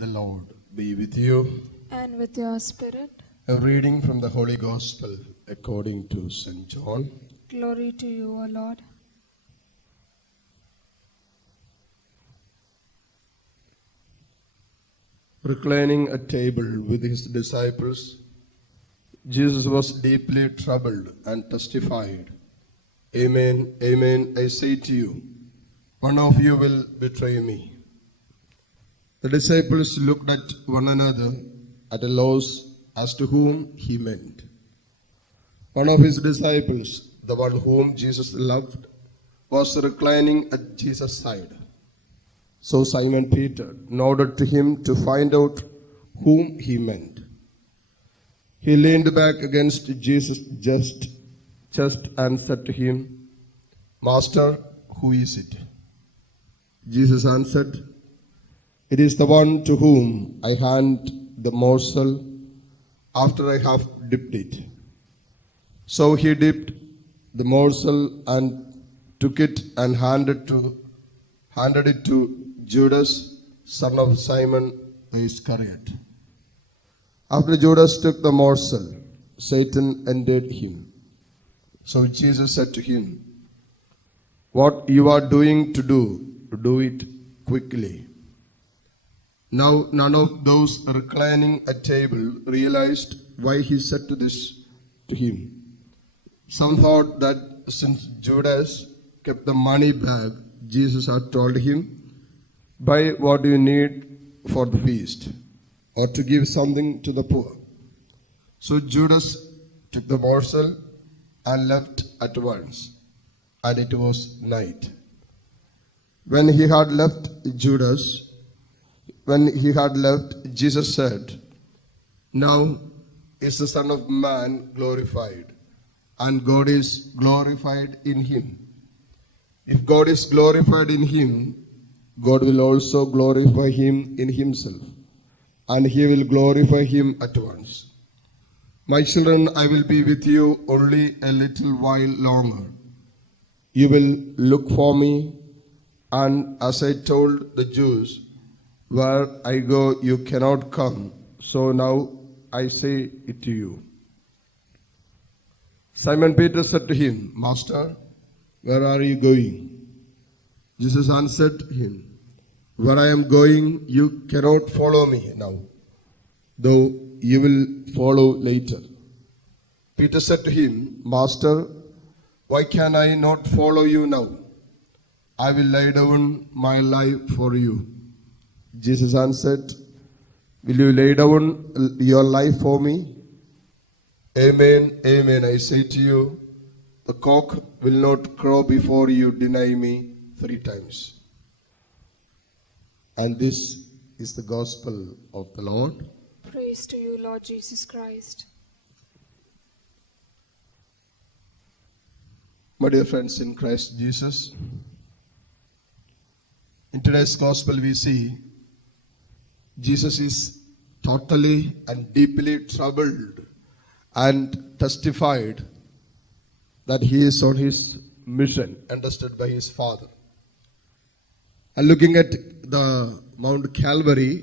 The Lord be with you. And with your spirit. A reading from the Holy Gospel according to St. John. Glory to you, O Lord. Reclining at table with his disciples, Jesus was deeply troubled and testified, "Amen, amen, I say to you, one of you will betray me." The disciples looked at one another at a loss as to whom he meant. One of his disciples, the one whom Jesus loved, was reclining at Jesus' side. So Simon Peter nodded to him to find out whom he meant. He leaned back against Jesus' chest and said to him, "Master, who is it?" Jesus answered, "It is the one to whom I hand the morsel after I have dipped it." So he dipped the morsel and took it and handed it to Judas, son of Simon Iscariot. After Judas took the morsel, Satan entered him. So Jesus said to him, "What you are doing to do it quickly." Now none of those reclining at table realized why he said this to him. Some thought that since Judas kept the money bag, Jesus had told him, "Buy what you need for the feast," or to give something to the poor. So Judas took the morsel and left at once, and it was night. When he had left, Jesus said, "Now is the Son of Man glorified, and God is glorified in him. If God is glorified in him, God will also glorify him in himself, and he will glorify him at once. My children, I will be with you only a little while longer. You will look for me, and as I told the Jews, where I go you cannot come, so now I say it to you." Simon Peter said to him, "Master, where are you going?" Jesus answered him, "Where I am going you cannot follow me now, though you will follow later." Peter said to him, "Master, why can I not follow you now? I will lay down my life for you." Jesus answered, "Will you lay down your life for me? Amen, amen, I say to you, the cock will not crow before you deny me 3 times. And this is the gospel of the Lord. Praise to you, Lord Jesus Christ. My dear friends in Christ Jesus, in today's gospel we see Jesus is totally and deeply troubled and testified that he is on his mission entrusted by his Father. And looking at the Mount Calvary,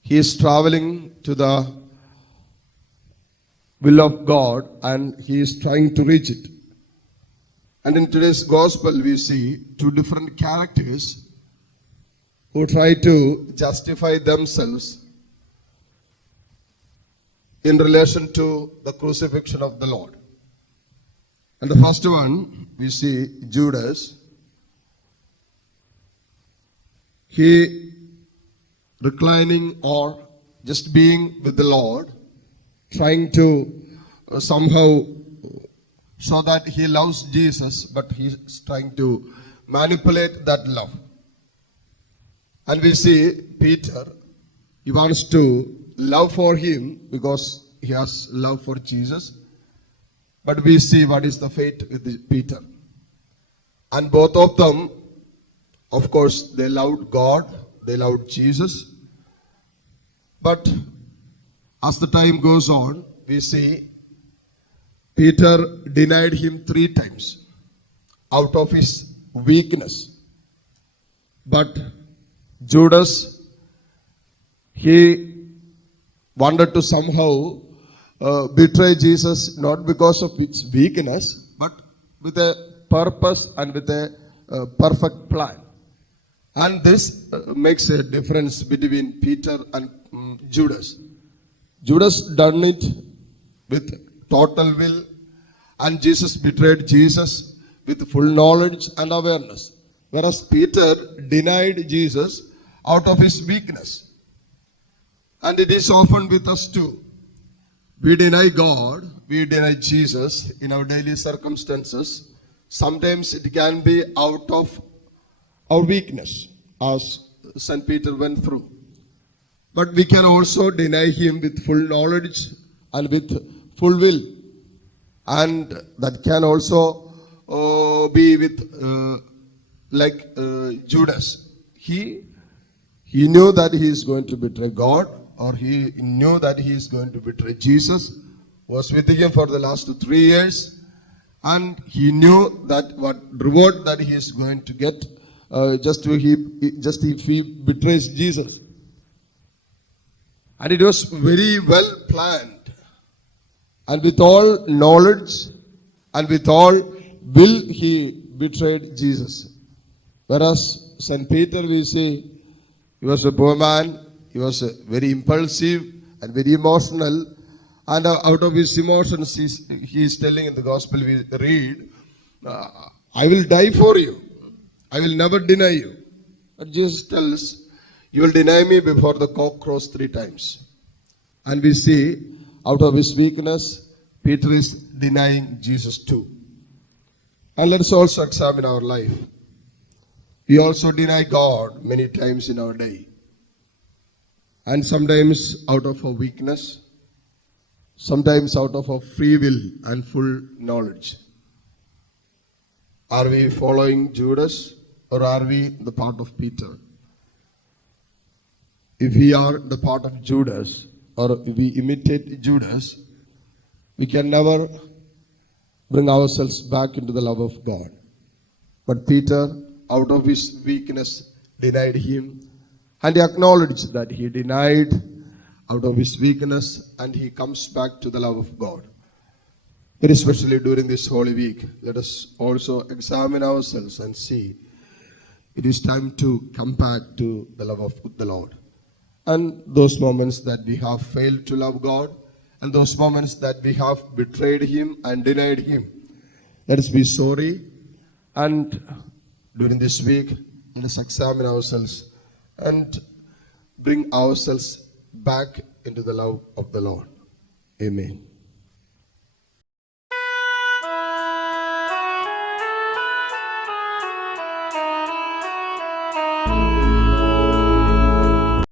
he is traveling to the will of God and he is trying to reach it. And in today's gospel we see 2 different characters who try to justify themselves in relation to the crucifixion of the Lord. And the first one, we see Judas. He reclining or just being with the Lord, trying to somehow show that he loves Jesus, but he's trying to manipulate that love. And we see Peter, he wants to love for him because he has love for Jesus. But we see what is the fate with Peter. And both of them, of course, they loved God, they loved Jesus. But as the time goes on, we see Peter denied him 3 times out of his weakness. But Judas he wanted to somehow betray Jesus not because of its weakness, but with a purpose and with a perfect plan. And this makes a difference between Peter and Judas. Judas done it with total will, and Jesus betrayed Jesus with full knowledge and awareness. Whereas Peter denied Jesus out of his weakness. And it is often with us too. We deny God, we deny Jesus in our daily circumstances. Sometimes it can be out of our weakness, as St. Peter went through. But we can also deny him with full knowledge and with full will. And that can also be with Judas. He knew that he is going to betray God, or he knew that he is going to betray Jesus, was with him for the last 3 years, and he knew that what reward that he is going to get just if he betrays Jesus. And it was very well planned, and with all knowledge and with all will he betrayed Jesus. Whereas St. Peter, we see, he was a poor man, he was very impulsive and very emotional, and out of his emotions he is telling in the gospel we read, I will die for you, I will never deny you. But Jesus tells, you will deny me before the cock crows 3 times. And we see, out of his weakness, Peter is denying Jesus too. And let us also examine our life. We also deny God many times in our day. And sometimes out of our weakness, sometimes out of our free will and full knowledge. Are we following Judas, or are we the part of Peter? If we are the part of Judas, or if we imitate Judas, we can never bring ourselves back into the love of God. But Peter, out of his weakness, denied him, and he acknowledged that he denied out of his weakness, and he comes back to the love of God. Very especially during this Holy Week, let us also examine ourselves and see it is time to come back to the love of the Lord. And those moments that we have failed to love God, and those moments that we have betrayed him and denied him, let us be sorry. And during this week, let us examine ourselves and bring ourselves back into the love of the Lord. Amen.